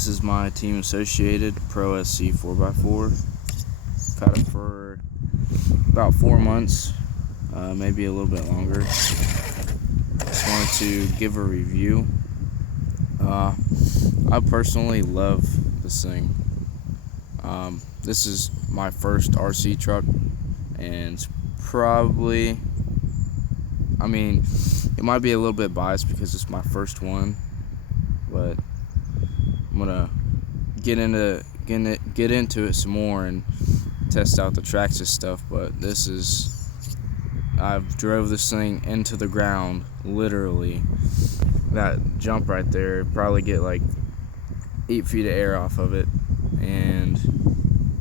This is my team associated ProSC 4x4. Got it for about 4 months, maybe a little bit longer. Just wanted to give a review. I personally love this thing. This is my first RC truck, and it's probably, I mean, it might be a little bit biased because it's my first one, but I'm gonna get into it some more and test out the tracks and stuff. But I've drove this thing into the ground, literally. That jump right there, probably get like 8 feet of air off of it, and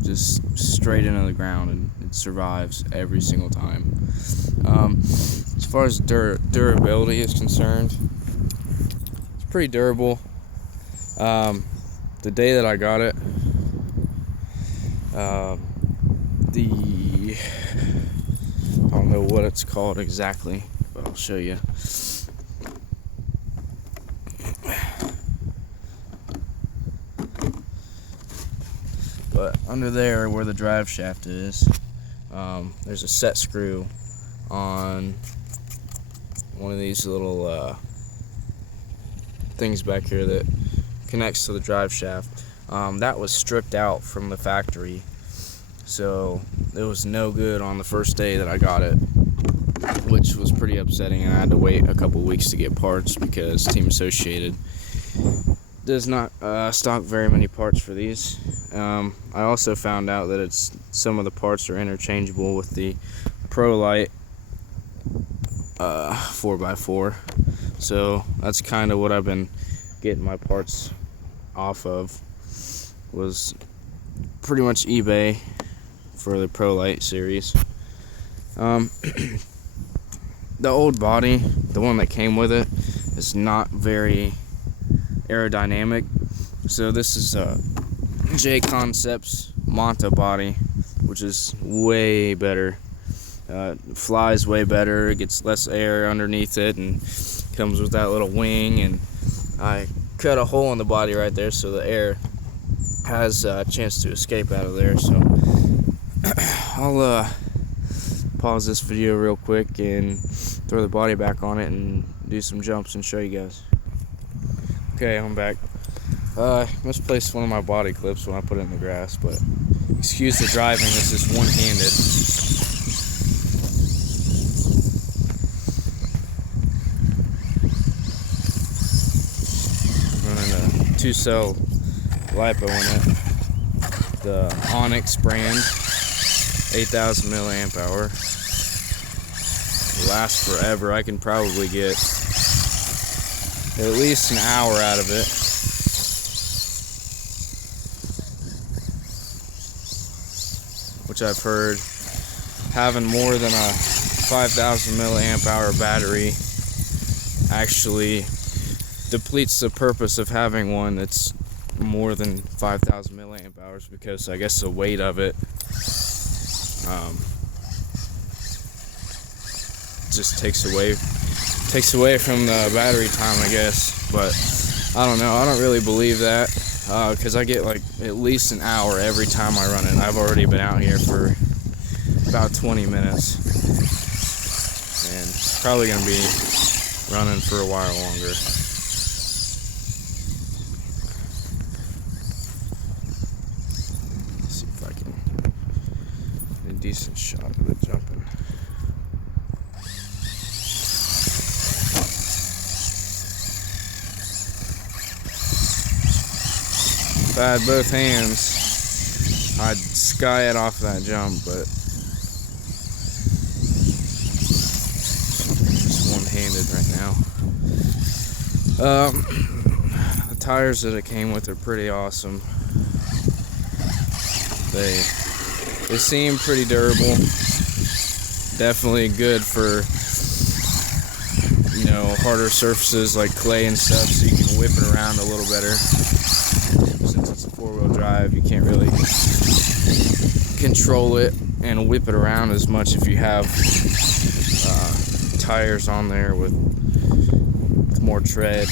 just straight into the ground, and it survives every single time. As far as durability is concerned, it's pretty durable. The day that I got it, I don't know what it's called exactly, but I'll show you. But under there, where the drive shaft is, there's a set screw on one of these little things back here that connects to the drive shaft. That was stripped out from the factory, so it was no good on the first day that I got it, which was pretty upsetting, and I had to wait a couple weeks to get parts because Team Associated does not stock very many parts for these. I also found out that some of the parts are interchangeable with the ProLite 4x4, so that's kind of what I've been getting my parts off of, was pretty much eBay for the ProLite series. The old body, the one that came with it, is not very aerodynamic, so this is a J Concepts Manta body, which is way better. Flies way better, it gets less air underneath it, and comes with that little wing, and I cut a hole in the body right there so the air has a chance to escape out of there. So I'll pause this video real quick and throw the body back on it and do some jumps and show you guys. Okay, I'm back. I misplaced one of my body clips when I put it in the grass, but excuse the driving, this is one-handed. Running a 2-cell LiPo in it, the Onyx brand, 8,000 milliamp hour. Lasts forever. I can probably get at least an hour out of it. Which I've heard, having more than a 5,000 milliamp hour battery actually depletes the purpose of having one that's more than 5,000 milliamp hours, because I guess the weight of it just takes away from the battery time, I guess. But I don't know, I don't really believe that, because I get like at least an hour every time I run it. I've already been out here for about 20 minutes, and probably gonna be running for a while longer. Let's see if I can get a decent shot of it jumping. If I had both hands, I'd sky it off that jump, but just one-handed right now. The tires that it came with are pretty awesome. They seem pretty durable. Definitely good for, you know, harder surfaces like clay and stuff, so you can whip it around a little better. Since it's a 4-wheel drive, you can't really control it and whip it around as much if you have tires on there with more tread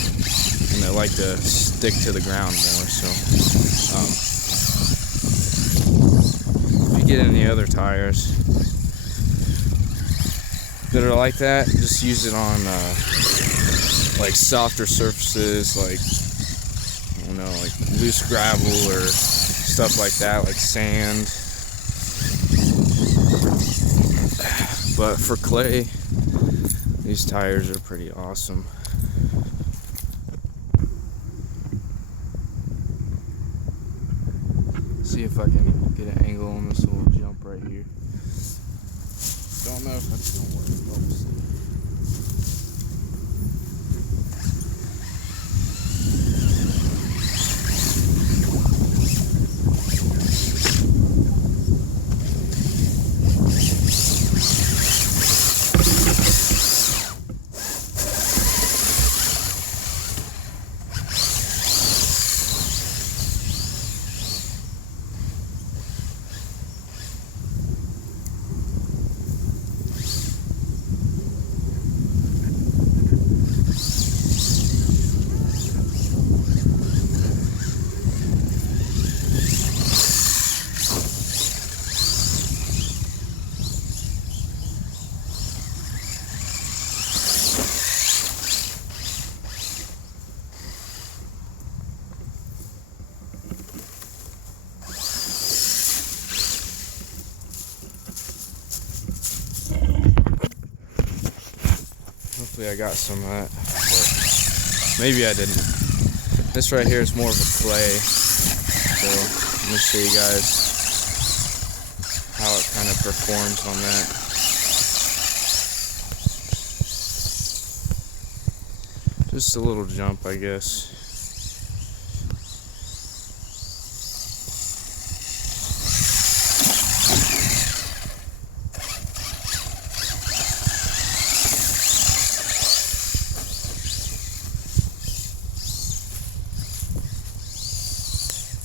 and they like to stick to the ground more. So if you get any other tires that are like that, just use it on like softer surfaces, like, I don't know, like loose gravel or stuff like that, like sand. But for clay, these tires are pretty awesome. See if I can get an angle on this little jump right here. Don't know if that's gonna work, but we'll see. Hopefully I got some of that, but maybe I didn't. This right here is more of a clay, so let me show you guys how it kind of performs on that. Just a little jump, I guess.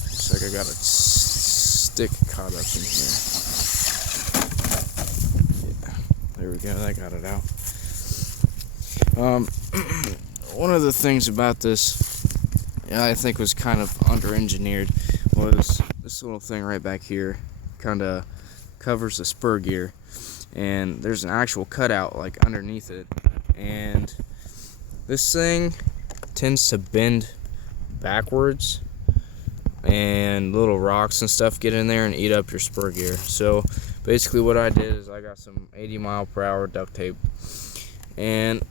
Looks like I got a stick caught up in here. Yeah, there we go, that got it out. One of the things about this, I think was kind of under-engineered, was this little thing right back here kind of covers the spur gear, and there's an actual cutout like underneath it, and this thing tends to bend backwards, and little rocks and stuff get in there and eat up your spur gear. So basically what I did is I got some 80-mile-per-hour duct tape and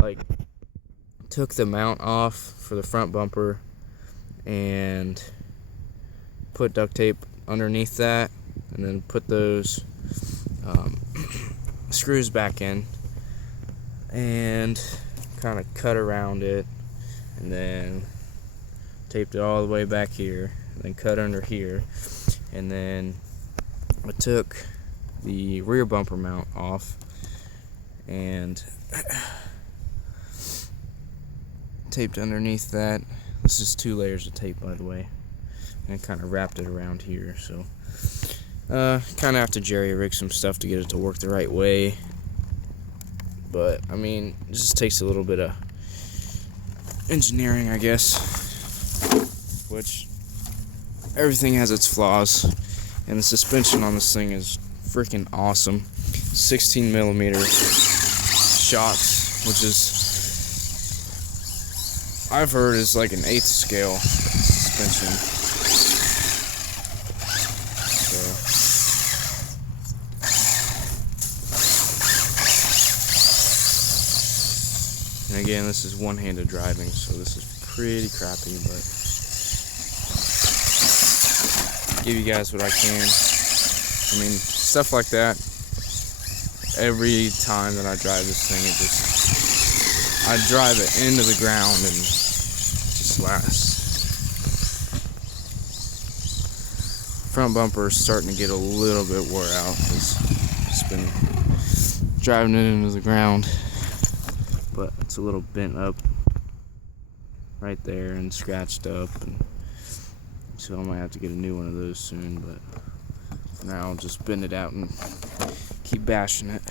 like took the mount off for the front bumper and put duct tape underneath that, and then put those screws back in and kind of cut around it, and then taped it all the way back here, and then cut under here, and then I took the rear bumper mount off and taped underneath that. This is 2 layers of tape, by the way, and kind of wrapped it around here. So kind of have to jerry rig some stuff to get it to work the right way, but I mean, it just takes a little bit of engineering, I guess, which everything has its flaws, and the suspension on this thing is freaking awesome. 16 millimeter shocks, which is, I've heard, is like an 1/8 scale suspension. So, and again, this is one-handed driving, so this is pretty crappy, but give you guys what I can. I mean, stuff like that. Every time that I drive this thing, I drive it into the ground and it just lasts. Front bumper is starting to get a little bit wore out because it's been driving it into the ground, but it's a little bent up right there and scratched up, and so I might have to get a new one of those soon, but for now I'll just bend it out and keep bashing it.